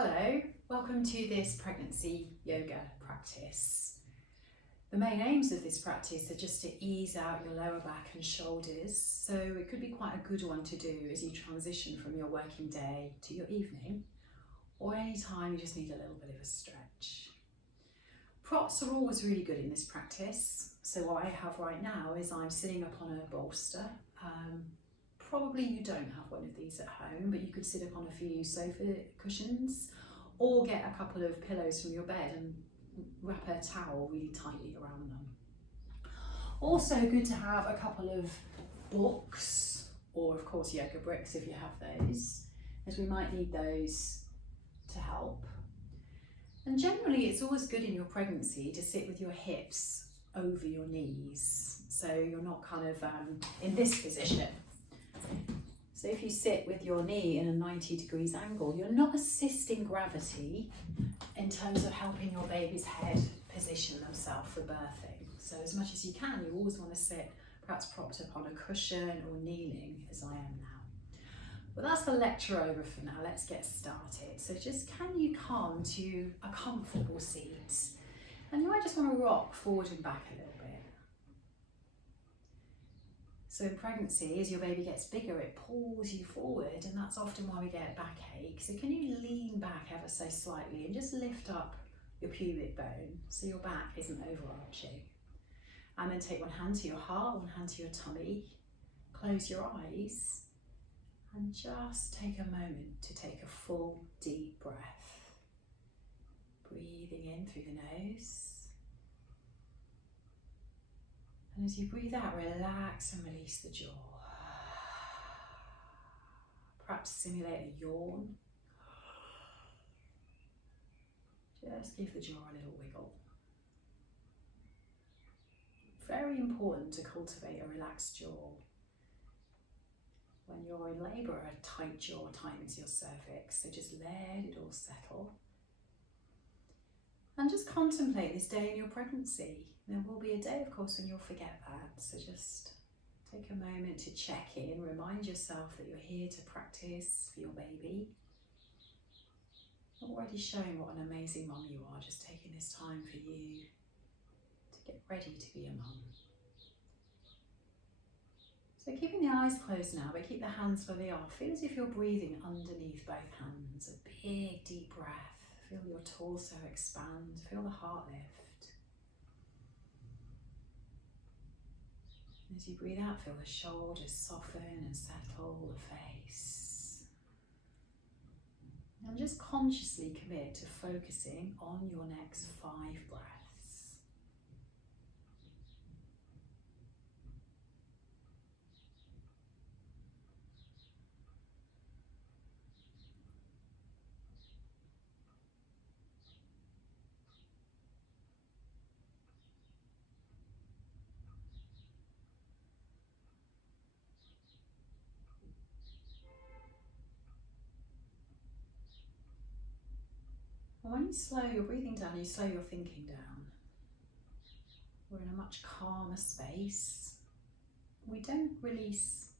Hello, welcome to this pregnancy yoga practice. The main aims of this practice are just to ease out your lower back and shoulders, so it could be quite a good one to do as you transition from your working day to your evening, or any time you just need a little bit of a stretch. Props are always really good in this practice, so what I have right now is I'm sitting up on a bolster. Probably you don't have one of these at home, but you could sit up on a few sofa cushions or get a couple of pillows from your bed and wrap a towel really tightly around them. Also good to have a couple of books, or of course yoga bricks if you have those, as we might need those to help. And generally it's always good in your pregnancy to sit with your hips over your knees, so you're not kind of in this position. So if you sit with your knee in a 90 degrees angle, you're not assisting gravity in terms of helping your baby's head position themselves for birthing. So as much as you can, you always want to sit perhaps propped up on a cushion or kneeling, as I am now. But that's the lecture over for now. Let's get started. So just can you come to a comfortable seat? And you might just want to rock forward and back a little bit. So in pregnancy, as your baby gets bigger, it pulls you forward, and that's often why we get backache. So can you lean back ever so slightly and just lift up your pubic bone so your back isn't overarching. And then take one hand to your heart, one hand to your tummy, close your eyes, and just take a moment to take a full deep breath. Breathing in through the nose. And as you breathe out, relax and release the jaw. Perhaps simulate a yawn. Just give the jaw a little wiggle. Very important to cultivate a relaxed jaw. When you're in labour, a tight jaw tightens your cervix, so just let it all settle. And just contemplate this day in your pregnancy. There will be a day, of course, when you'll forget that. So just take a moment to check in, remind yourself that you're here to practice for your baby. Already showing what an amazing mum you are, just taking this time for you to get ready to be a mum. So keeping the eyes closed now, but keep the hands where they are. Feel as if you're breathing underneath both hands. A big, deep breath. Feel your torso expand, feel the heart lift. As you breathe out, feel the shoulders soften and settle, the face. And just consciously commit to focusing on your next 5 breaths. And when you slow your breathing down, you slow your thinking down. We're in a much calmer space. We don't release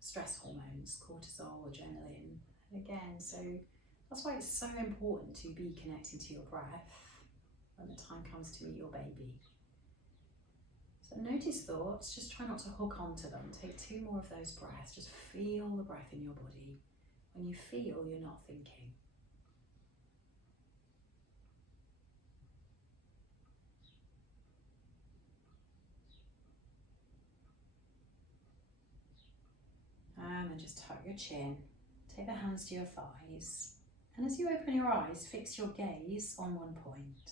stress hormones, cortisol, adrenaline. Again, so that's why it's so important to be connecting to your breath when the time comes to meet your baby. So notice thoughts, just try not to hook onto them. Take 2 more of those breaths. Just feel the breath in your body. When you feel, you're not thinking. And then just tuck your chin, take the hands to your thighs, and as you open your eyes, fix your gaze on one point.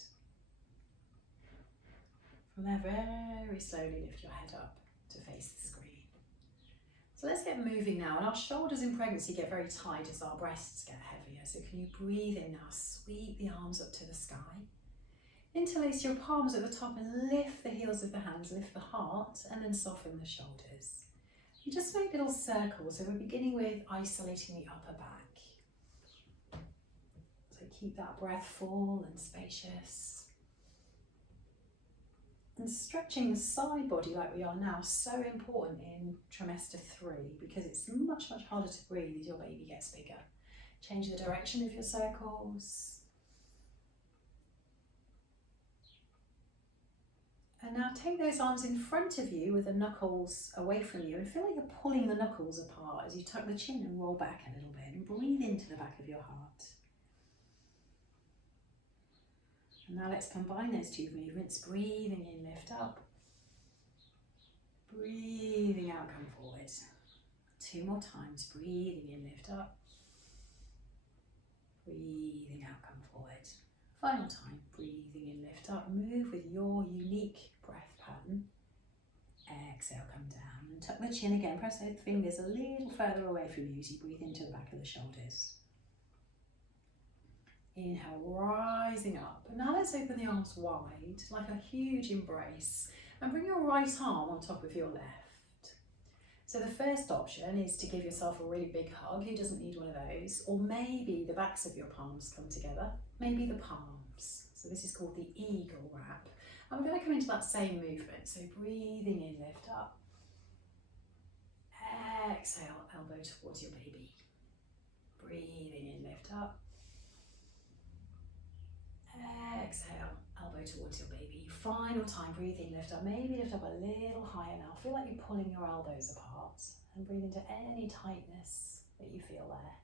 From there, very slowly lift your head up to face the screen. So let's get moving now, and our shoulders in pregnancy get very tight as our breasts get heavier, so can you breathe in now, sweep the arms up to the sky. Interlace your palms at the top and lift the heels of the hands, lift the heart, and then soften the shoulders. You just make little circles, so we're beginning with isolating the upper back. So keep that breath full and spacious. And stretching the side body like we are now, so important in trimester 3, because it's much, much harder to breathe as your baby gets bigger. Change the direction of your circles. And now take those arms in front of you with the knuckles away from you and feel like you're pulling the knuckles apart as you tuck the chin and roll back a little bit and breathe into the back of your heart. And now let's combine those two movements, breathing in, lift up. Breathing out, come forward. 2 more times, breathing in, lift up. Breathing out, come forward. Final time, breathing in, lift up. Move with your unique breath pattern. Exhale, come down and tuck the chin again. Press those fingers a little further away from you as you breathe into the back of the shoulders. Inhale, rising up. And now let's open the arms wide, like a huge embrace. And bring your right arm on top of your left. So the first option is to give yourself a really big hug. Who doesn't need one of those? Or maybe the backs of your palms come together. Maybe the palms. So this is called the eagle wrap. And we're going to come into that same movement. So breathing in, lift up. Exhale, elbow towards your baby. Breathing in, lift up. Exhale, elbow towards your baby. Final time, breathe in, lift up. Maybe lift up a little higher now. Feel like you're pulling your elbows apart and breathe into any tightness that you feel there.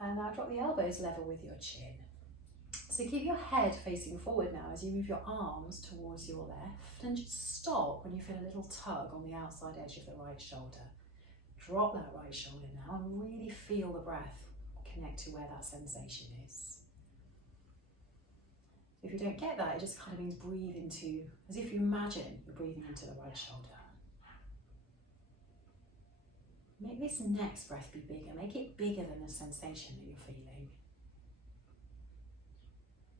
And now drop the elbows level with your chin. So keep your head facing forward now as you move your arms towards your left and just stop when you feel a little tug on the outside edge of the right shoulder. Drop that right shoulder now and really feel the breath connect to where that sensation is. If you don't get that, it just kind of means breathe into, as if you imagine you're breathing into the right shoulder. Make this next breath be bigger. Make it bigger than the sensation that you're feeling.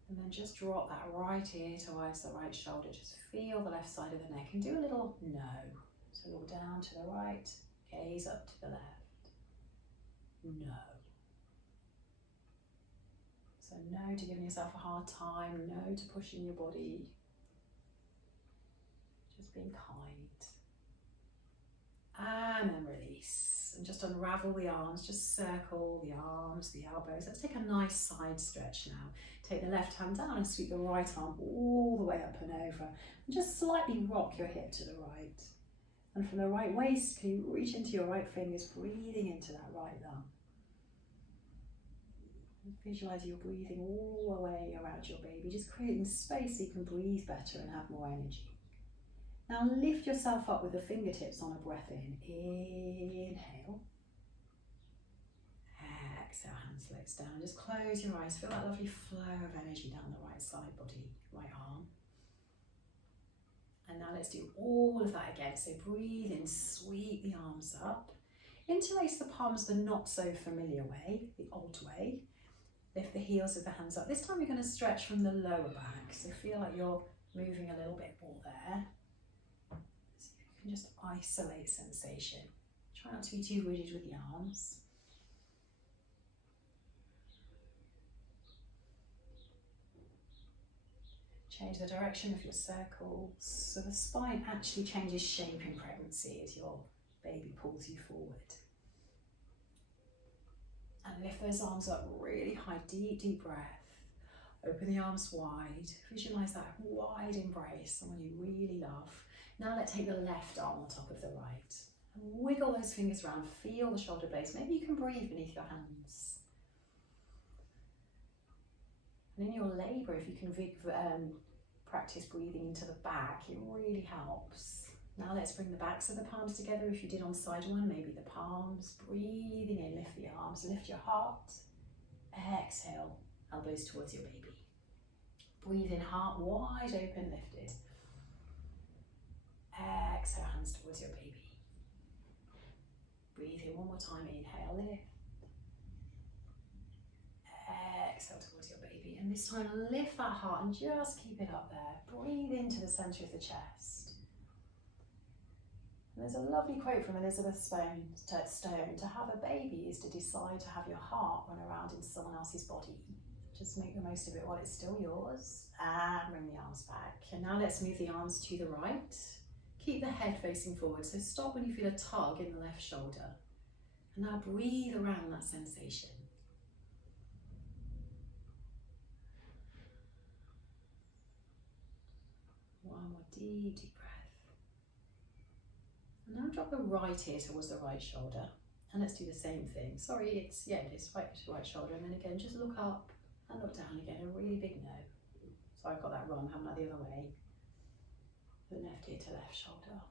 And then just drop that right ear towards the right shoulder. Just feel the left side of the neck and do a little no. So look down to the right, gaze up to the left. No. So no to giving yourself a hard time, no to pushing your body. Just being kind. And then release. And just unravel the arms, just circle the arms, the elbows. Let's take a nice side stretch now. Take the left hand down and sweep the right arm all the way up and over. And just slightly rock your hip to the right. And from the right waist, can you reach into your right fingers, breathing into that right lung. Visualize you're breathing all the way around your baby, just creating space so you can breathe better and have more energy. Now lift yourself up with the fingertips on a breath in. Inhale. Exhale, hands lifts down. Just close your eyes. Feel that lovely flow of energy down the right side body, right arm. And now let's do all of that again. So breathe in, sweep the arms up. Interlace the palms the not so familiar way, the old way. Lift the heels of the hands up. This time you're going to stretch from the lower back. So feel like you're moving a little bit more there. So you can just isolate sensation. Try not to be too rigid with the arms. Change the direction of your circles. So the spine actually changes shape in pregnancy as your baby pulls you forward. And lift those arms up really high, deep, deep breath. Open the arms wide. Visualize that wide embrace, someone you really love. Now let's take the left arm on top of the right. And wiggle those fingers around, feel the shoulder blades. Maybe you can breathe beneath your hands. And in your labour, if you can practice breathing into the back, it really helps. Now let's bring the backs of the palms together. If you did on side one, maybe the palms. Breathing in, lift the arms, lift your heart. Exhale, elbows towards your baby. Breathe in, heart wide open, lifted. Exhale, hands towards your baby. Breathe in one more time, inhale, lift. Exhale towards your baby. And this time lift that heart and just keep it up there. Breathe into the centre of the chest. And there's a lovely quote from Elizabeth Stone, to have a baby is to decide to have your heart run around in someone else's body. Just make the most of it while it's still yours, and bring the arms back. And now let's move the arms to the right. Keep the head facing forward, so stop when you feel a tug in the left shoulder. And now breathe around that sensation. One more deep breath. And now drop the right ear towards the right shoulder. And let's do the same thing. Sorry, it's right shoulder. And then again, just look up and look down again. A really big no. Sorry, I've got that wrong. Haven't I? The other way. The left ear to left shoulder.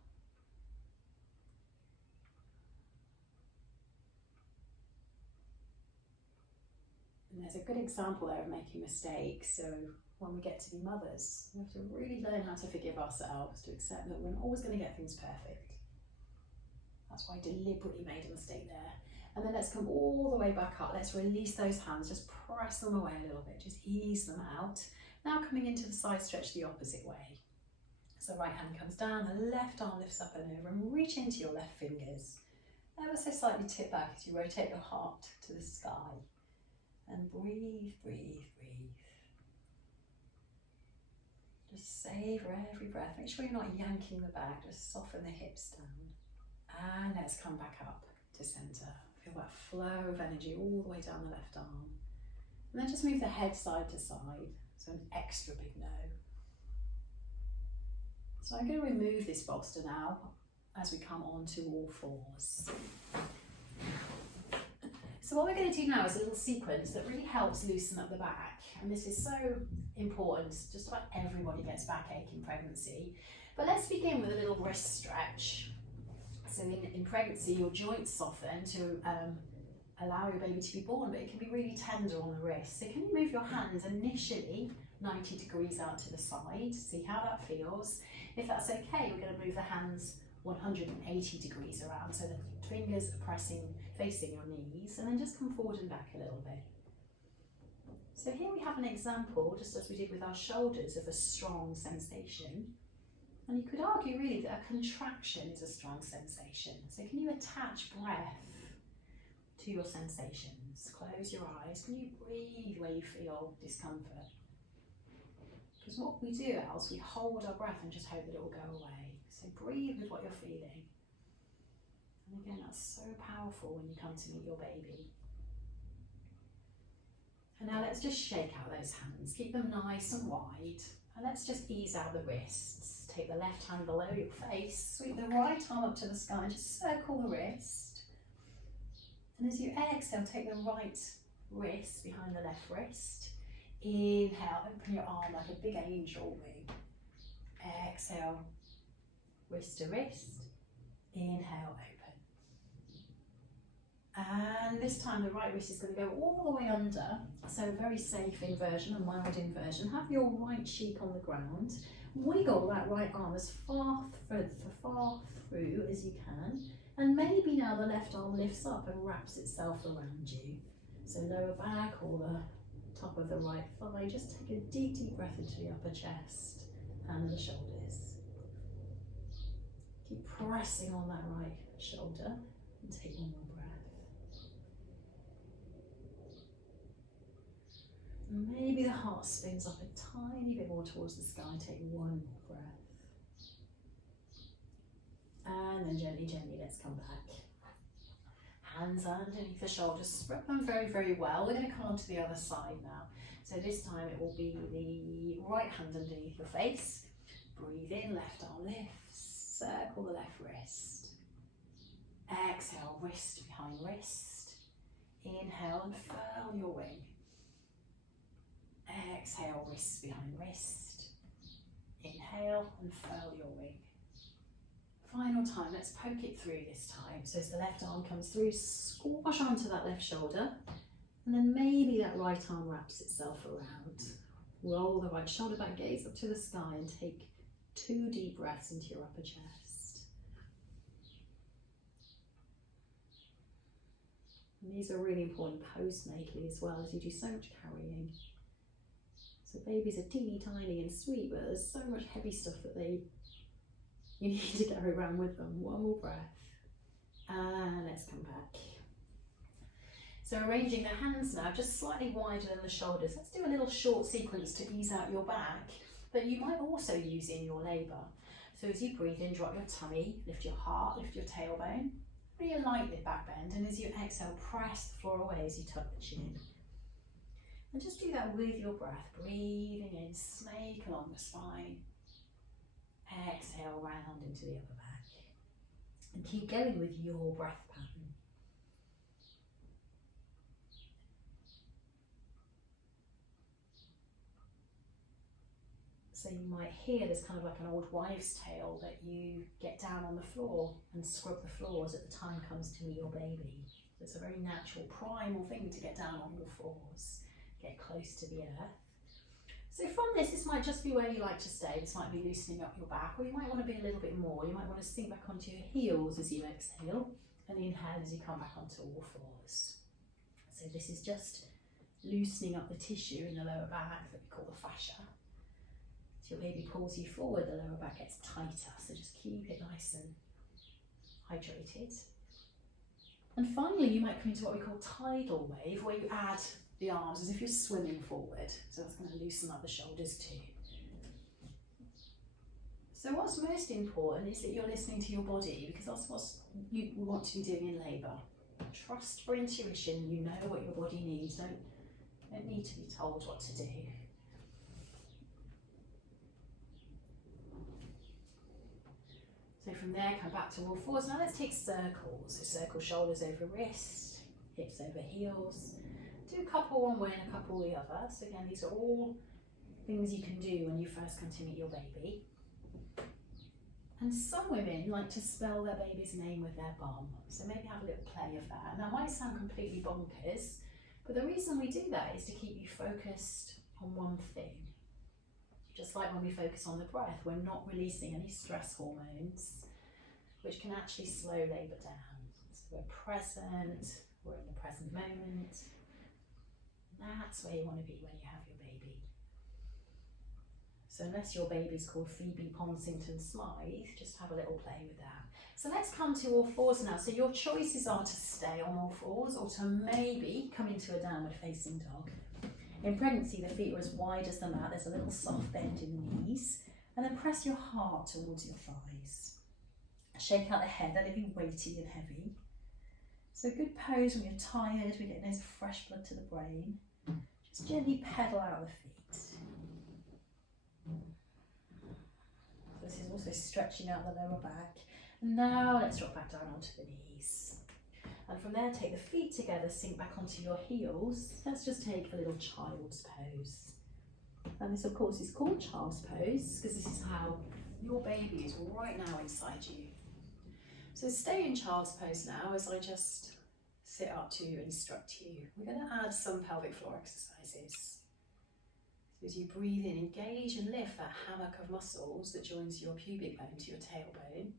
And there's a good example there of making mistakes. So when we get to be mothers, we have to really learn how to forgive ourselves, to accept that we're not always going to get things perfect. That's why I deliberately made a mistake there. And then let's come all the way back up. Let's release those hands, just press them away a little bit, just ease them out. Now coming into the side stretch the opposite way. So right hand comes down, the left arm lifts up and over, and reach into your left fingers. Ever so slightly tip back as you rotate your heart to the sky. And breathe, breathe, breathe. Just savour every breath. Make sure you're not yanking the back, just soften the hips down. And let's come back up to centre. Feel that flow of energy all the way down the left arm. And then just move the head side to side. So an extra big no. So I'm going to remove this bolster now as we come on to all fours. So what we're going to do now is a little sequence that really helps loosen up the back. And this is so important. Just about everybody gets backache in pregnancy. But let's begin with a little wrist stretch. So in pregnancy, your joints soften to allow your baby to be born, but it can be really tender on the wrist. So can you move your hands initially 90 degrees out to the side, see how that feels. If that's okay, we're going to move the hands 180 degrees around so the fingers are facing your knees, and then just come forward and back a little bit. So here we have an example, just as we did with our shoulders, of a strong sensation. And you could argue really that a contraction is a strong sensation. So can you attach breath to your sensations? Close your eyes. Can you breathe where you feel discomfort? Because what we do else, we hold our breath and just hope that it will go away. So breathe with what you're feeling. And again, that's so powerful when you come to meet your baby. And now let's just shake out those hands. Keep them nice and wide. And let's just ease out the wrists. Take the left hand below your face. Sweep the right arm up to the sky and just circle the wrist. And as you exhale, take the right wrist behind the left wrist. Inhale, open your arm like a big angel wing. Exhale, wrist to wrist. Inhale, open. And this time the right wrist is going to go all the way under. So a very safe inversion, a mild inversion. Have your right cheek on the ground. Wiggle that right arm as far through as you can. And maybe now the left arm lifts up and wraps itself around you. So lower back or the top of the right thigh. Just take a deep, deep breath into the upper chest and the shoulders. Keep pressing on that right shoulder and take one more breath. And maybe the heart spins up a tiny bit more towards the sky. Take one more breath. And then gently, gently, let's come back. Hands underneath the shoulders, spread them very, very well. We're going to come on to the other side now. So this time it will be the right hand underneath your face. Breathe in, left arm lifts, circle the left wrist. Exhale, wrist behind wrist. Inhale and furl your wing. Exhale, wrist behind wrist. Inhale and furl your wing. Final time, let's poke it through this time. So as the left arm comes through, squash onto that left shoulder, and then maybe that right arm wraps itself around. Roll the right shoulder back, gaze up to the sky, and take 2 deep breaths into your upper chest. And these are really important postnatally as well, as you do so much carrying. So babies are teeny tiny and sweet, but there's so much heavy stuff that you need to carry around with them. One more breath. And let's come back. So arranging the hands now, just slightly wider than the shoulders. Let's do a little short sequence to ease out your back that you might also use in your labour. So as you breathe in, drop your tummy, lift your heart, lift your tailbone. Really lightly back bend, and as you exhale, press the floor away as you tuck the chin. And just do that with your breath, breathing in, snake along the spine. Exhale round into the upper back. And keep going with your breath pattern. So you might hear there's kind of like an old wives' tale that you get down on the floor and scrub the floors at the time comes to meet your baby. So it's a very natural, primal thing to get down on all fours, get close to the earth. So from this might just be where you like to stay. This might be loosening up your back, or you might want to be a little bit more. You might want to sink back onto your heels as you exhale, and inhale as you come back onto all fours. So this is just loosening up the tissue in the lower back that we call the fascia. So your baby pulls you forward, the lower back gets tighter, so just keep it nice and hydrated. And finally, you might come into what we call tidal wave, where you add the arms as if you're swimming forward. So that's going to loosen up the shoulders too. So what's most important is that you're listening to your body, because that's what you want to be doing in labour. Trust your intuition, you know what your body needs, don't need to be told what to do. So from there, come back to all fours. Now let's take circles. So circle shoulders over wrist, hips over heels. Do a couple one way and a couple the other. So again, these are all things you can do when you first come to meet your baby. And some women like to spell their baby's name with their bum. So maybe have a little play of that. And that might sound completely bonkers, but the reason we do that is to keep you focused on one thing. Just like when we focus on the breath, we're not releasing any stress hormones, which can actually slow labour down. So we're present, we're in the present moment. That's where you want to be when you have your baby. So unless your baby's called Phoebe Ponsington Smythe, just have a little play with that. So let's come to all fours now. So your choices are to stay on all fours or to maybe come into a downward facing dog. In pregnancy, the feet are as wide as the mat. There's a little soft bend in the knees. And then press your heart towards your thighs. Shake out the head, let it be weighty and heavy. So good pose when you're tired, we get nice fresh blood to the brain. Just gently pedal out the feet. This is also stretching out the lower back. And now let's drop back down onto the knees. And from there, take the feet together, sink back onto your heels. Let's just take a little child's pose. And this, of course, is called child's pose because this is how your baby is right now inside you. So stay in child's pose now as I just sit up to instruct you. We're going to add some pelvic floor exercises. So as you breathe in, engage and lift that hammock of muscles that joins your pubic bone to your tailbone.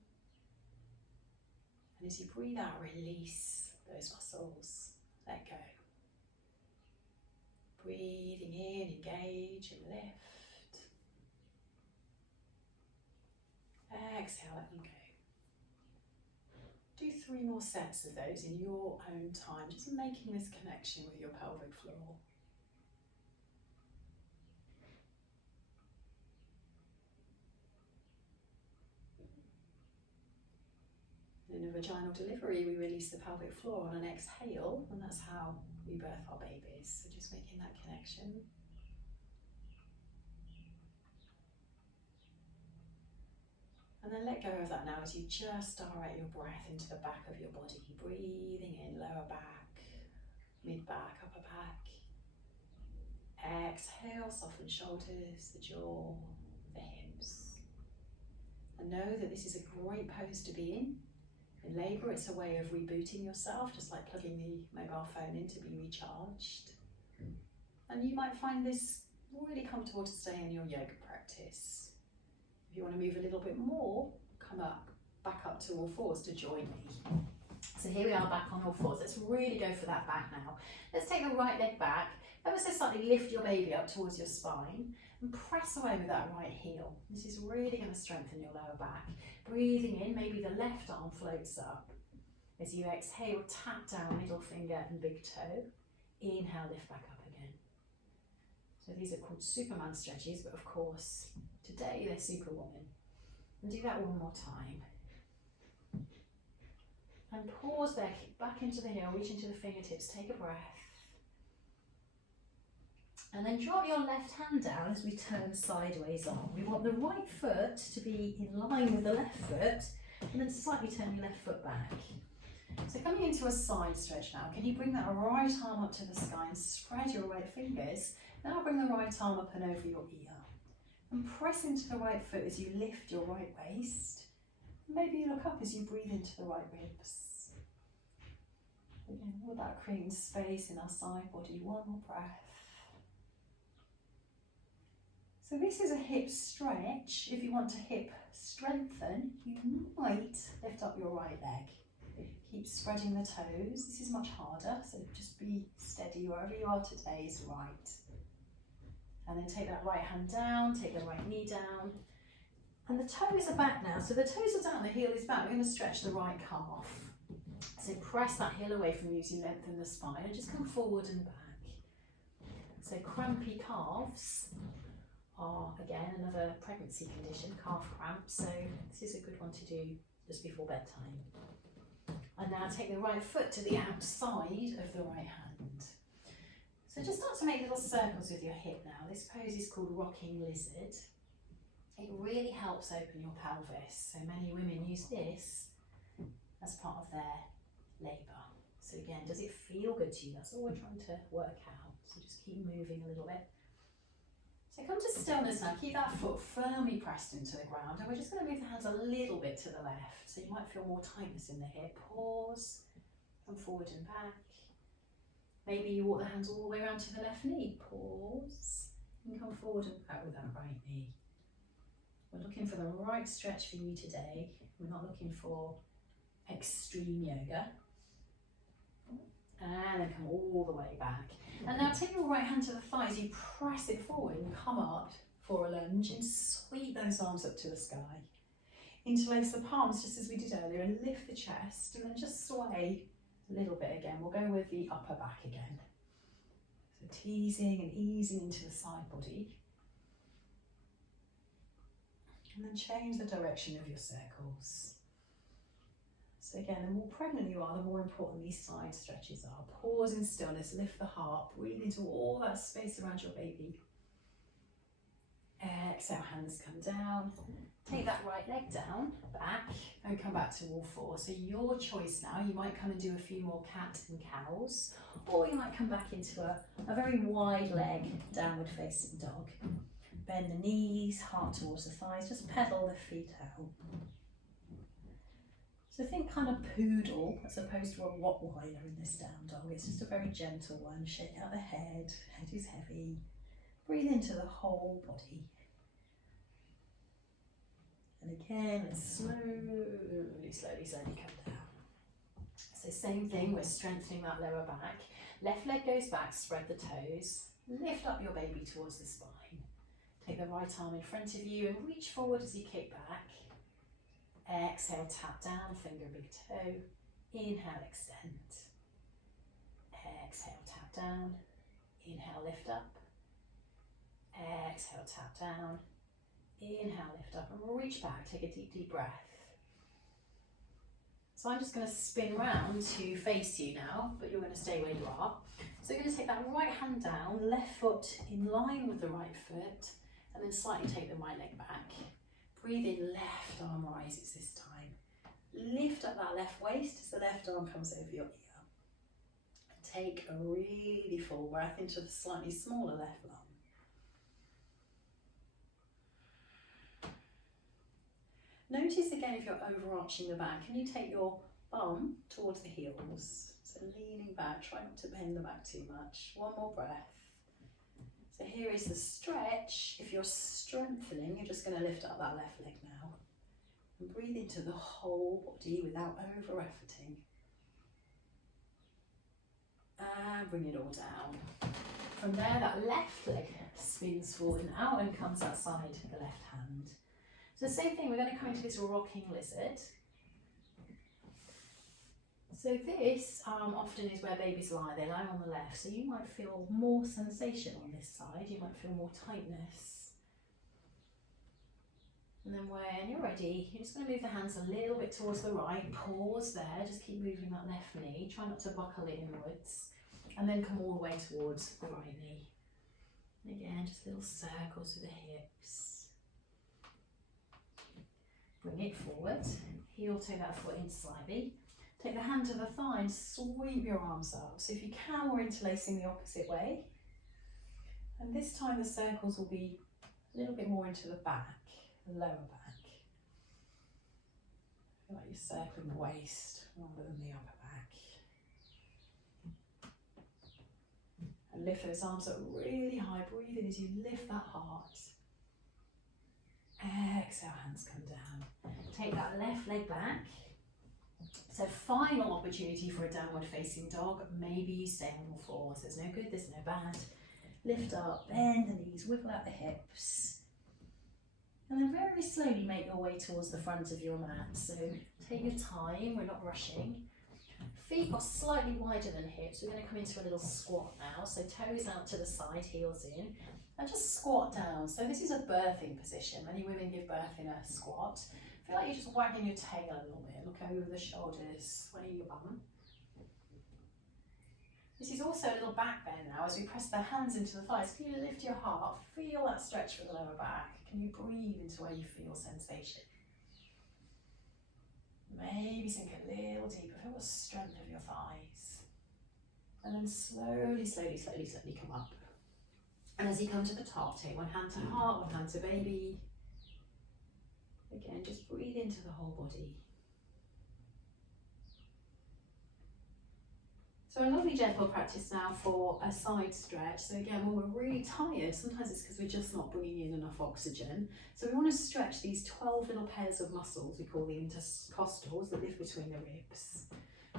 And as you breathe out, release those muscles, let go. Breathing in, engage and lift. Exhale, let them go. Do 3 more sets of those in your own time, just making this connection with your pelvic floor. In a vaginal delivery, we release the pelvic floor on an exhale, and that's how we birth our babies. So just making that connection. And then let go of that now as you just direct your breath into the back of your body. Breathing in, lower back, mid-back, upper back. Exhale, soften shoulders, the jaw, the hips. And know that this is a great pose to be in. In labour, it's a way of rebooting yourself, just like plugging the mobile phone in to be recharged. And you might find this really comfortable to stay in your yoga practice. If you want to move a little bit more, come up, back up to all fours to join me. So here we are back on all fours. Let's really go for that back now. Let's take the right leg back. Ever so slightly lift your baby up towards your spine and press away with that right heel. This is really going to strengthen your lower back. Breathing in, maybe the left arm floats up. As you exhale, tap down middle finger and big toe. Inhale, lift back up again. So these are called Superman stretches, but of course, today they're Superwoman. And do that one more time. And pause there, kick back into the heel, reach into the fingertips, take a breath. And then drop your left hand down as we turn sideways on. We want the right foot to be in line with the left foot, and then slightly turn your left foot back. So coming into a side stretch now, can you bring that right arm up to the sky and spread your right fingers? Now bring the right arm up and over your ear. And press into the right foot as you lift your right waist. Maybe you look up as you breathe into the right ribs. Again, all that creating space in our side body. One more breath. So this is a hip stretch. If you want to hip strengthen, you might lift up your right leg. Keep spreading the toes. This is much harder, so just be steady. Wherever you are today is right. And then take that right hand down, take the right knee down. And the toes are back now. So the toes are down, the heel is back. We're going to stretch the right calf. So press that heel away from you as you lengthen the spine and just come forward and back. So crampy calves are, again, another pregnancy condition, calf cramp. So this is a good one to do just before bedtime. And now take the right foot to the outside of the right hand. So just start to make little circles with your hip now. This pose is called rocking lizard. It really helps open your pelvis. So many women use this as part of their labour. So again, does it feel good to you? That's all we're trying to work out. So just keep moving a little bit. So come to stillness now. Keep that foot firmly pressed into the ground. And we're just going to move the hands a little bit to the left. So you might feel more tightness in the hip. Pause, come forward and back. Maybe you walk the hands all the way around to the left knee. Pause, and come forward and back with that right knee. We're looking for the right stretch for you today. We're not looking for extreme yoga. And then come all the way back. And now take your right hand to the thighs, you press it forward and come up for a lunge and sweep those arms up to the sky. Interlace the palms just as we did earlier and lift the chest and then just sway a little bit again. We'll go with the upper back again. So teasing and easing into the side body. And then change the direction of your circles. So again, the more pregnant you are, the more important these side stretches are. Pause in stillness, lift the heart, breathe into all that space around your baby. Exhale, hands come down. Take that right leg down, back, and come back to all four. So your choice now, you might come and do a few more cat and cows, or you might come back into a very wide leg, downward facing dog. Bend the knees, heart towards the thighs, just pedal the feet out. So think kind of poodle as opposed to a Rottweiler in this down dog. It's just a very gentle one. Shake out the head is heavy. Breathe into the whole body. And again, let's slowly come down. So same thing, we're strengthening that lower back. Left leg goes back, spread the toes. Lift up your baby towards the spine. Take the right arm in front of you and reach forward as you kick back. Exhale, tap down, finger, big toe. Inhale, extend. Exhale, tap down. Inhale, lift up. Exhale, tap down. Inhale, lift up and reach back. Take a deep, deep breath. So I'm just going to spin round to face you now, but you're going to stay where you are. So you're going to take that right hand down, left foot in line with the right foot, and then slightly take the right leg back. Breathe in, left arm rises this time. Lift up that left waist as the left arm comes over your ear. And take a really full breath into the slightly smaller left lung. Notice again if you're overarching the back, can you take your bum towards the heels? So leaning back, try not to bend the back too much. One more breath. So here is the stretch. If you're strengthening, you're just going to lift up that left leg now. And breathe into the whole body without over-efforting. And bring it all down. From there, that left leg spins forward and out and comes outside the left hand. So the same thing, we're going to come into this rocking lizard. So this often is where babies lie. They lie on the left, so you might feel more sensation on this side. You might feel more tightness. And then when you're ready, you're just going to move the hands a little bit towards the right, pause there, just keep moving that left knee, try not to buckle it inwards, and then come all the way towards the right knee. Again, just little circles with the hips. Bring it forward, heel toe that foot in slightly. Take the hand to the thigh and sweep your arms up. So if you can, we're interlacing the opposite way. And this time the circles will be a little bit more into the back, the lower back. Feel like you're circling the waist rather than the upper back. And lift those arms up really high. Breathe in as you lift that heart. Exhale, hands come down. Take that left leg back. So final opportunity for a downward facing dog. Maybe you stay on all fours. There's no good, there's no bad. Lift up, bend the knees, wiggle out the hips. And then very slowly make your way towards the front of your mat. So take your time, we're not rushing. Feet are slightly wider than hips. We're going to come into a little squat now. So toes out to the side, heels in. And just squat down. So this is a birthing position. Many women give birth in a squat. Feel like you're just wagging your tail a little bit. Look over the shoulders, sway your bum. This is also a little back bend now as we press the hands into the thighs. Can you lift your heart? Feel that stretch for the lower back. Can you breathe into where you feel sensation? Maybe sink a little deeper. Feel the strength of your thighs. And then slowly, slowly, slowly, slowly come up. And as you come to the top, take one hand to heart, one hand to baby. Again, just breathe into the whole body. So a lovely gentle practice now for a side stretch. So again, when we're really tired, sometimes it's because we're just not bringing in enough oxygen. So we want to stretch these 12 little pairs of muscles, we call the intercostals, that live between the ribs.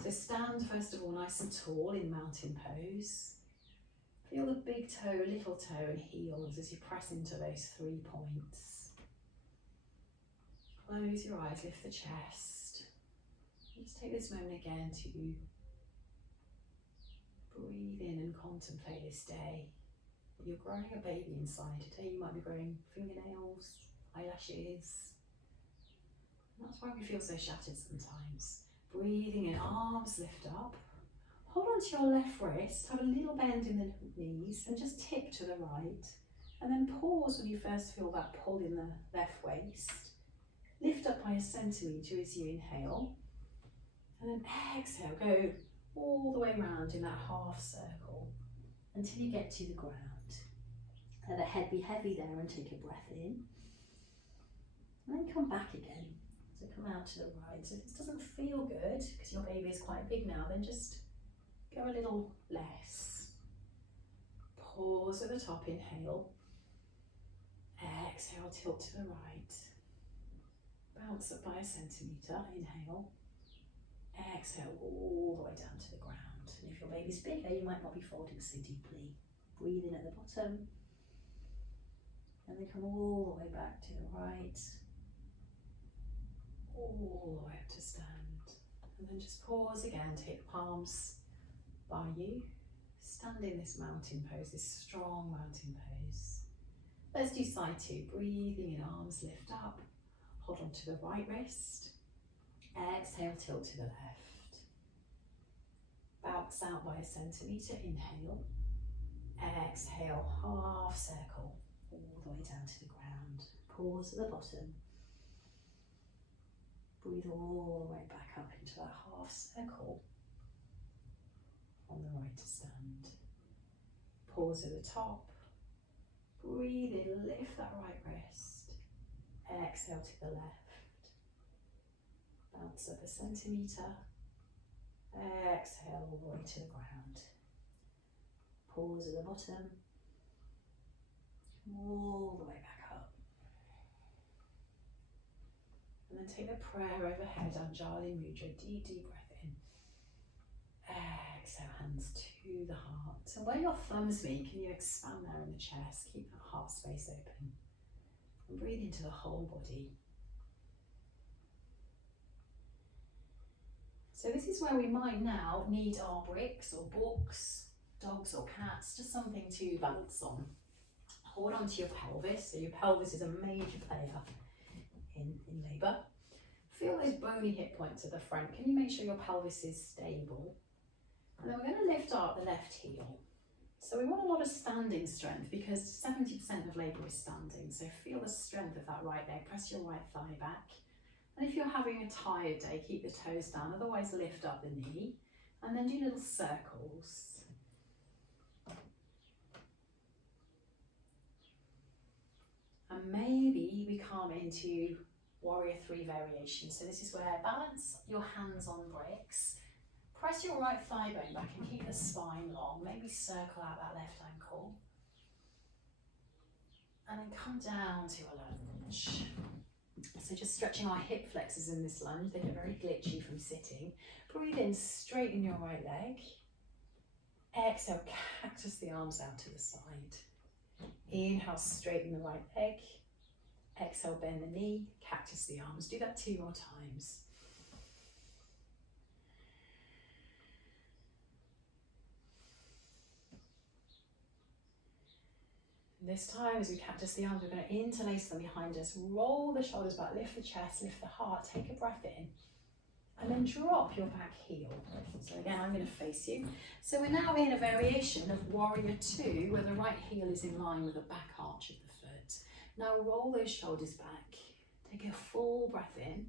So stand first of all nice and tall in mountain pose. Feel the big toe, little toe and heels as you press into those 3 points. Close your eyes, lift the chest. Just take this moment again to breathe in and contemplate this day. You're growing a baby inside. Today you might be growing fingernails, eyelashes. And that's why we feel so shattered sometimes. Breathing in, arms lift up. Hold on to your left wrist, have a little bend in the knees and just tip to the right. And then pause when you first feel that pull in the left waist. Lift up by 1 centimetre as you inhale. And then exhale, go all the way around in that half circle until you get to the ground. Let the head be heavy there and take a breath in. And then come back again. So come out to the right. So if this doesn't feel good, because your baby is quite big now, then just go a little less. Pause at the top, inhale. Exhale, tilt to the right. Bounce up by 1 centimetre, inhale. Exhale all the way down to the ground. And if your baby's bigger, you might not be folding so deeply. Breathe in at the bottom. And then come all the way back to the right. All the way up to stand. And then just pause again, take the palms by you. Stand in this mountain pose, this strong mountain pose. Let's do side 2. Breathing in, arms lift up. Hold on to the right wrist. Exhale, tilt to the left. Bounce out by 1 centimetre, inhale. Exhale, half circle, all the way down to the ground. Pause at the bottom. Breathe all the way back up into that half circle. On the right to stand. Pause at the top. Breathe in, lift that right wrist. Exhale to the left. Bounce up 1 centimetre. Exhale all the way to the ground. Pause at the bottom. All the way back up. And then take the prayer overhead, Anjali Mudra. Deep, deep breath in. Exhale, hands to the heart. And where your thumbs meet, can you expand there in the chest? Keep that heart space open. And breathe into the whole body. So this is where we might now need our bricks or books, dogs or cats, just something to balance on. Hold on to your pelvis. So your pelvis is a major player in labour. Feel those bony hip points at the front. Can you make sure your pelvis is stable? And then we're going to lift up the left heel. So we want a lot of standing strength because 70% of labour is standing. So feel the strength of that right leg. Press your right thigh back. And if you're having a tired day, keep the toes down. Otherwise, lift up the knee. And then do little circles. And maybe we come into Warrior 3 variation. So this is where balance your hands on bricks. Press your right thigh bone back and keep the spine long. Maybe circle out that left ankle. And then come down to a lunge. So just stretching our hip flexors in this lunge. They get very glitchy from sitting. Breathe in, straighten your right leg. Exhale, cactus the arms out to the side. Inhale, straighten the right leg. Exhale, bend the knee, cactus the arms. Do that 2 more times. This time, as we cactus the arms, we're going to interlace them behind us. Roll the shoulders back, lift the chest, lift the heart. Take a breath in. And then drop your back heel. So again, I'm going to face you. So we're now in a variation of Warrior 2, where the right heel is in line with the back arch of the foot. Now roll those shoulders back. Take a full breath in.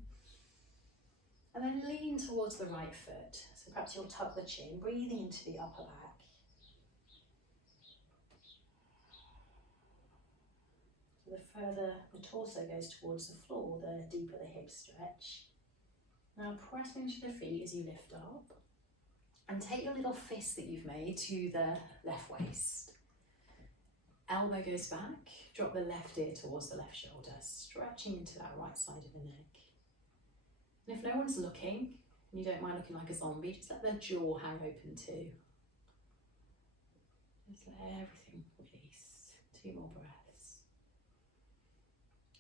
And then lean towards the right foot. So perhaps you'll tuck the chin, breathing into the upper back. The further the torso goes towards the floor, the deeper the hip stretch. Now press into the feet as you lift up. And take your little fist that you've made to the left waist. Elbow goes back, drop the left ear towards the left shoulder, stretching into that right side of the neck. And if no one's looking, and you don't mind looking like a zombie, just let the jaw hang open too. Just let everything release. 2 more breaths.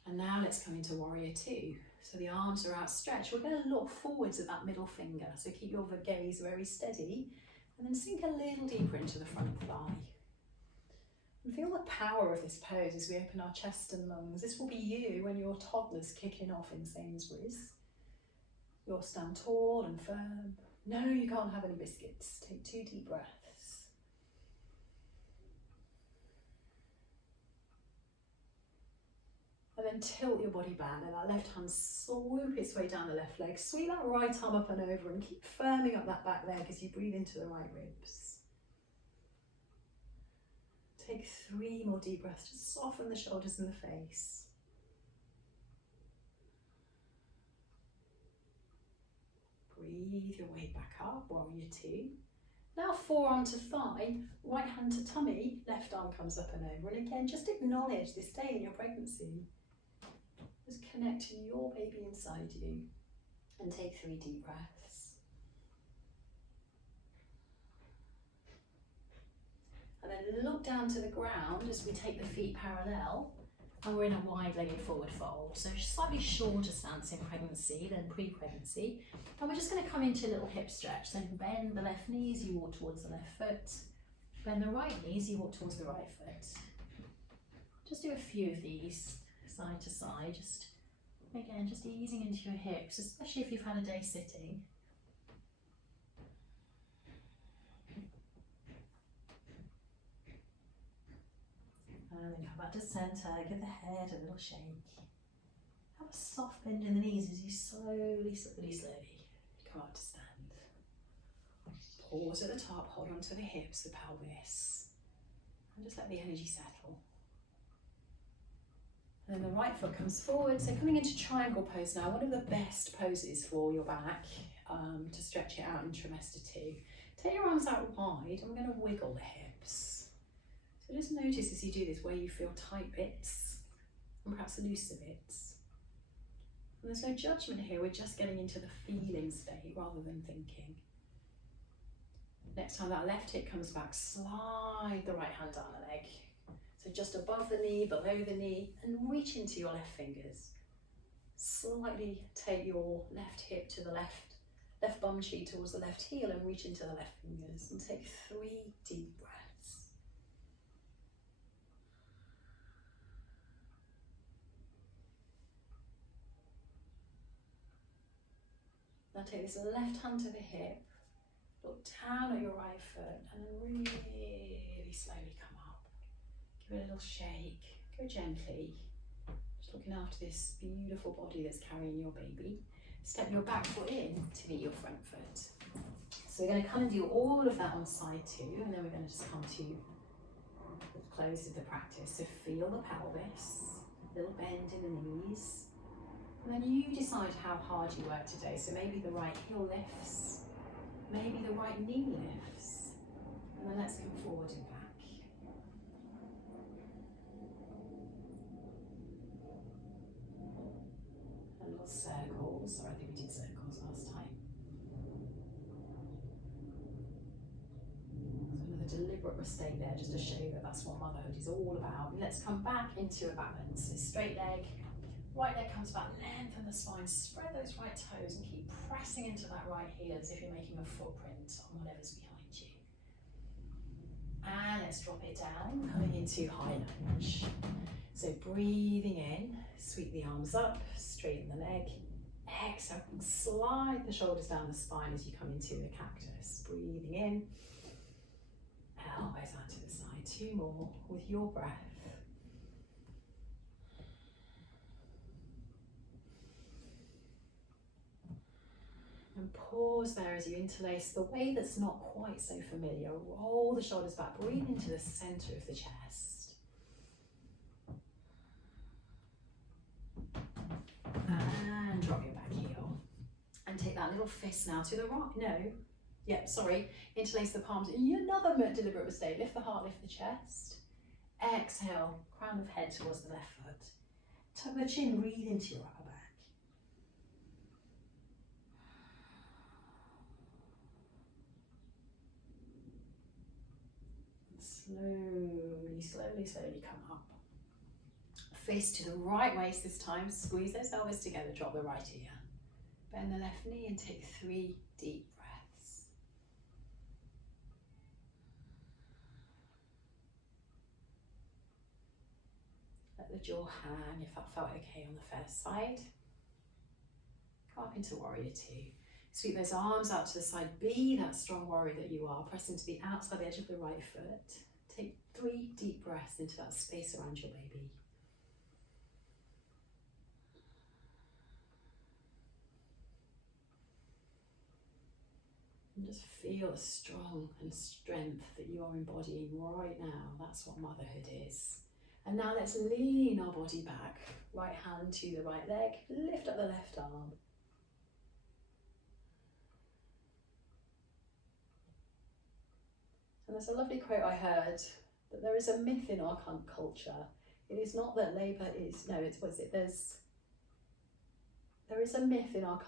And now let's come into Warrior 2. So the arms are outstretched. We're going to look forwards at that middle finger. So keep your gaze very steady and then sink a little deeper into the front thigh. And feel the power of this pose as we open our chest and lungs. This will be you when your toddler's kicking off in Sainsbury's. You'll stand tall and firm. No, you can't have any biscuits. Take 2 deep breaths. And then tilt your body back. Let that left hand swoop its way down the left leg. Sweep that right arm up and over and keep firming up that back leg as you breathe into the right ribs. Take 3 more deep breaths. Just soften the shoulders and the face. Breathe your way back up, Warrior 2. Now forearm to thigh, right hand to tummy, left arm comes up and over. And again, just acknowledge this day in your pregnancy. Just connect to your baby inside you and take 3 deep breaths. And then look down to the ground as we take the feet parallel and we're in a wide-legged forward fold. So slightly shorter stance in pregnancy than pre-pregnancy. And we're just going to come into a little hip stretch. So bend the left knee as you walk towards the left foot. Bend the right knee as you walk towards the right foot. Just do a few of these. Side to side, just again, just easing into your hips, especially if you've had a day sitting. And then come back to centre, give the head a little shake. Have a soft bend in the knees as you slowly come up to stand. Pause at the top, hold on to the hips, the pelvis, and just let the energy settle. And then the right foot comes forward. So coming into triangle pose now, one of the best poses for your back to stretch it out in trimester 2. Take your arms out wide and we're going to wiggle the hips. So just notice as you do this where you feel tight bits and perhaps looser bits. And there's no judgment here, we're just getting into the feeling state rather than thinking. Next time that left hip comes back, slide the right hand down the leg. So just above the knee, below the knee, and reach into your left fingers. Slightly take your left hip to the left bum cheek towards the left heel and reach into the left fingers. And take 3 deep breaths. Now take this left hand to the hip, look down at your right foot, and then really slowly come up. Give it a little shake, go gently. Just looking after this beautiful body that's carrying your baby. Step your back foot in to meet your front foot. So we're going to come and do all of that on side 2, and then we're going to just come to the close of the practice. So feel the pelvis, little bend in the knees, and then you decide how hard you work today. So maybe the right heel lifts, maybe the right knee lifts, and then let's come forward and back. And little circles, sorry, I think we did circles last time. Deliberate mistake there, just to show you that that's what motherhood is all about. Let's come back into a balance. So straight leg, right leg comes back, lengthen the spine, spread those right toes and keep pressing into that right heel as if you're making a footprint on whatever's behind you. And let's drop it down, coming into high lunge. So breathing in, sweep the arms up, straighten the leg. Exhale, slide the shoulders down the spine as you come into the cactus. Breathing in. Elbows out to the side. 2 more with your breath. And pause there as you interlace the way that's not quite so familiar. Roll the shoulders back, breathe into the center of the chest. And drop your back heel. And take that little fist now to the right. Interlace the palms. Another deliberate mistake. Lift the heart, lift the chest. Exhale, crown of head towards the left foot. Tuck the chin, breathe into your upper back. And slowly come up. Face to the right waist this time. Squeeze those elbows together, drop the right ear. Bend the left knee and take 3 deep breaths. Let the jaw hang if that felt okay on the first side. Come up into warrior 2. Sweep those arms out to the side. Be that strong warrior that you are. Press into the outside edge of the right foot. Take 3 deep breaths into that space around your baby. And just feel the strong and strength that you are embodying right now. That's what motherhood is. And now let's lean our body back. Right hand to the right leg. Lift up the left arm. And there's a lovely quote I heard, that there is a myth in our culture. It is not that labour is, there is a myth in our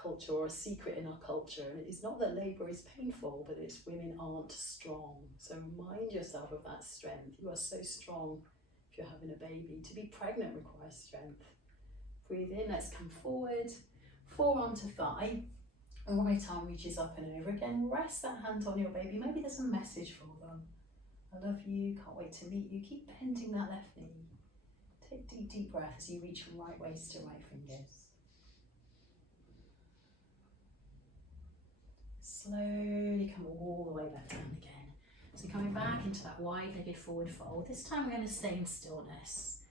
culture, or a secret in our culture, and it is not that labour is painful, but it's women aren't strong. So remind yourself of that strength. You are so strong if you're having a baby. To be pregnant requires strength. Breathe in, let's come forward, forearm to thigh, right arm reaches up and over again. Rest that hand on your baby. Maybe there's a message for them. I love you, can't wait to meet you. Keep bending that left knee. Take deep breath as you reach from right waist to right fingers. Slowly come all the way back down again. So coming back into that wide-legged forward fold. This time we're going to stay in stillness.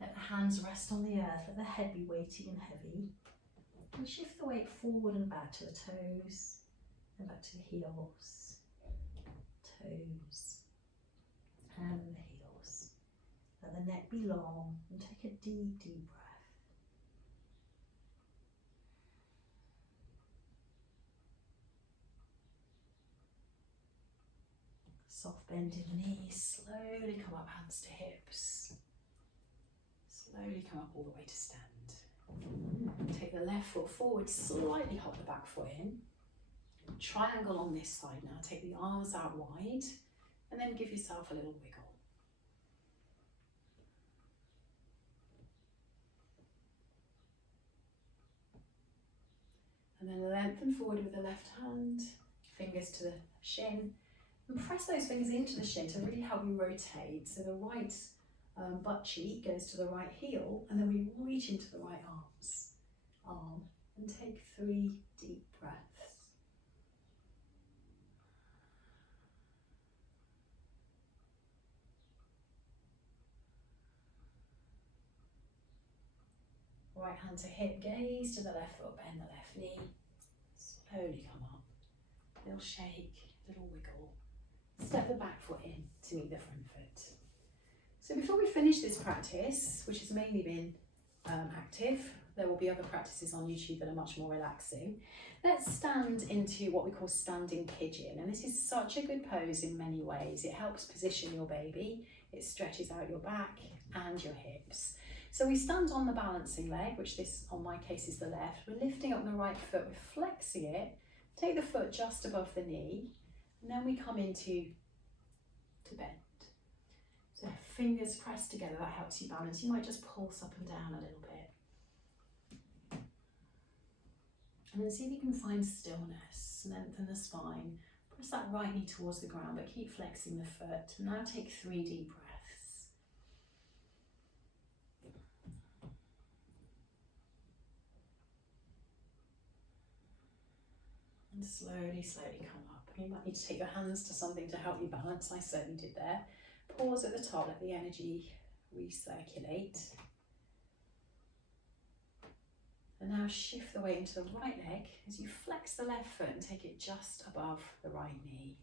Let the hands rest on the earth. Let the head be weighty and heavy. And shift the weight forward and back to the toes and back to the heels. Toes and the heels. Let the neck be long and take a deep breath. Soft bend in the knees, slowly come up, hands to hips. Slowly come up all the way to stand. Take the left foot forward, slightly hop the back foot in. Triangle on this side now, take the arms out wide, and then give yourself a little wiggle. And then lengthen forward with the left hand, fingers to the shin. And press those fingers into the shin to really help you rotate. So the right butt cheek goes to the right heel, and then we reach into the right arm, And take 3 deep breaths. Right hand to hip, gaze to the left foot, bend the left knee. Slowly come up. Little shake, little wiggle. Step the back foot in to meet the front foot. So before we finish this practice, which has mainly been active, there will be other practices on YouTube that are much more relaxing. Let's stand into what we call standing pigeon. And this is such a good pose in many ways. It helps position your baby. It stretches out your back and your hips. So we stand on the balancing leg, which this, on my case, is the left. We're lifting up the right foot, we're flexing it. Take the foot just above the knee, and then we come into bend. So fingers pressed together, that helps you balance. You might just pulse up and down a little bit. And then see if you can find stillness, lengthen the spine. Press that right knee towards the ground, but keep flexing the foot. And now take 3 deep breaths. And slowly, slowly come up. You might need to take your hands to something to help you balance. I certainly did there. Pause at the top, let the energy recirculate. And now shift the weight into the right leg as you flex the left foot and take it just above the right knee.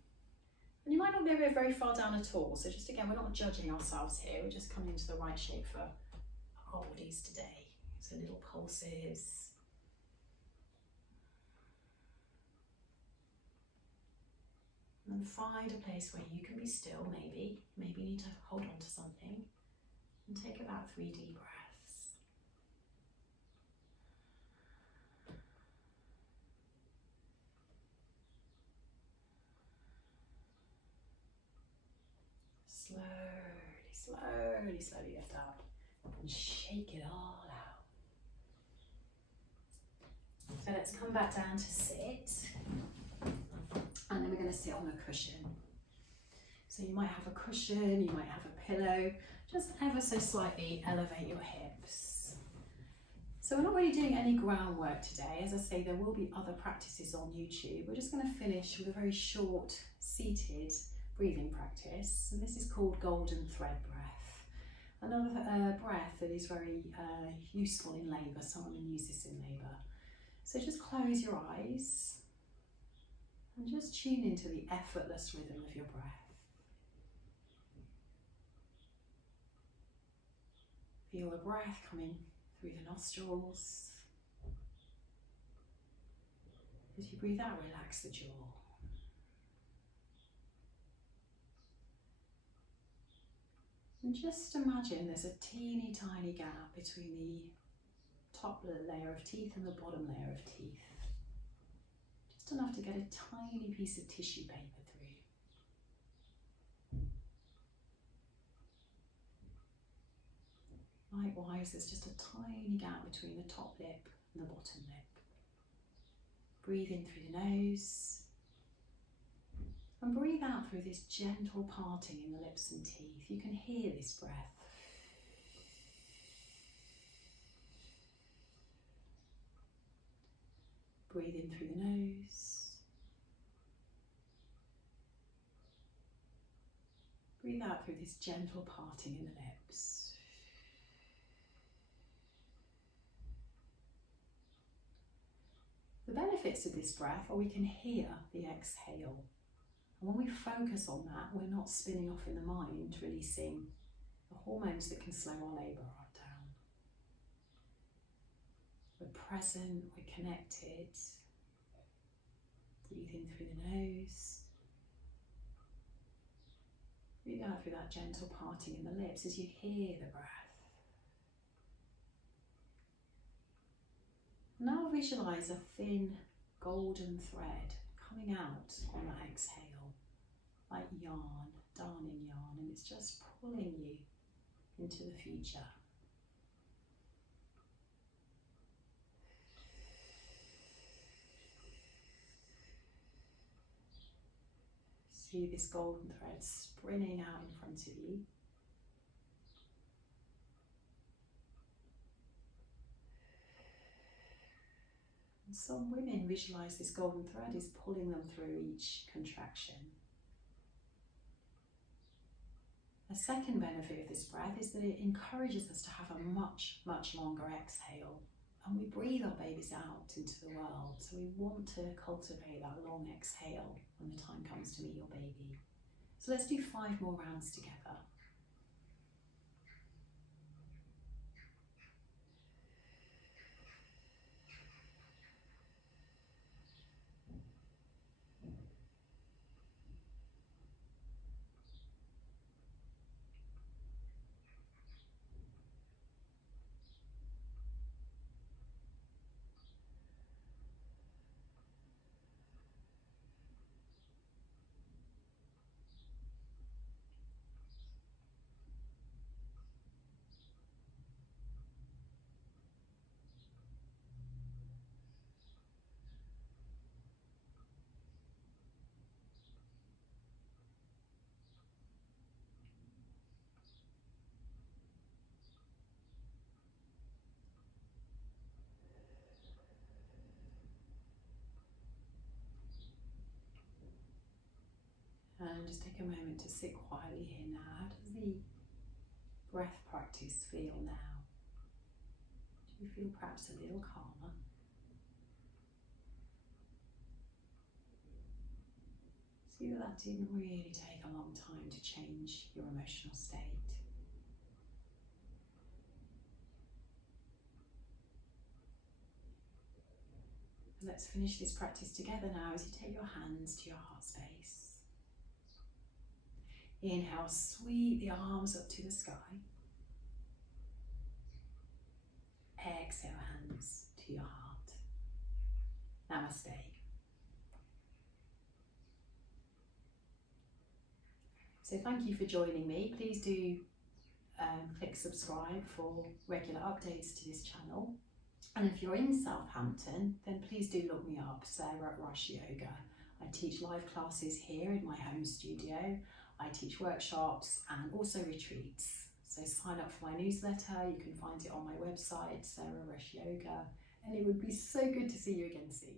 And you might not be able to go very far down at all. So just again, we're not judging ourselves here. We're just coming into the right shape for our bodies today. So little pulses. And find a place where you can be still, maybe you need to hold on to something, and take about 3 deep breaths. Slowly, slowly, slowly lift up and shake it all out. So let's come back down to sit. And then we're going to sit on a cushion. So you might have a cushion, you might have a pillow, just ever so slightly elevate your hips. So we're not really doing any groundwork today. As I say, there will be other practices on YouTube. We're just going to finish with a very short seated breathing practice. And this is called golden thread breath. Another breath that is very useful in labour. Some women use this in labour. So just close your eyes. And just tune into the effortless rhythm of your breath. Feel the breath coming through the nostrils. As you breathe out, relax the jaw. And just imagine there's a teeny tiny gap between the top layer of teeth and the bottom layer of teeth. Just enough to get a tiny piece of tissue paper through. Likewise, there's just a tiny gap between the top lip and the bottom lip. Breathe in through the nose and breathe out through this gentle parting in the lips and teeth. You can hear this breath. Breathe in through the nose. Breathe out through this gentle parting in the lips. The benefits of this breath are we can hear the exhale. And when we focus on that, we're not spinning off in the mind, releasing the hormones that can slow our labour down. We're present, we're connected. Breathe in through the nose. Breathe out through that gentle parting in the lips as you hear the breath. Now visualise a thin golden thread coming out on that exhale, like yarn, darning yarn, and it's just pulling you into the future. See this golden thread spinning out in front of you. And some women visualise this golden thread is pulling them through each contraction. A second benefit of this breath is that it encourages us to have a much, much longer exhale. And we breathe our babies out into the world. So we want to cultivate that long exhale when the time comes to meet your baby. So let's do 5 more rounds together. And just take a moment to sit quietly here now. How does the breath practice feel now? Do you feel perhaps a little calmer? See that didn't really take a long time to change your emotional state. And let's finish this practice together now as you take your hands to your heart space. Inhale, sweep the arms up to the sky. Exhale, hands to your heart. Namaste. So thank you for joining me. Please do click subscribe for regular updates to this channel. And if you're in Southampton, then please do look me up, Sarah at Rush Yoga. I teach live classes here in my home studio. I teach workshops and also retreats. So sign up for my newsletter. You can find it on my website, Sarah Rush Yoga. And it would be so good to see you again soon.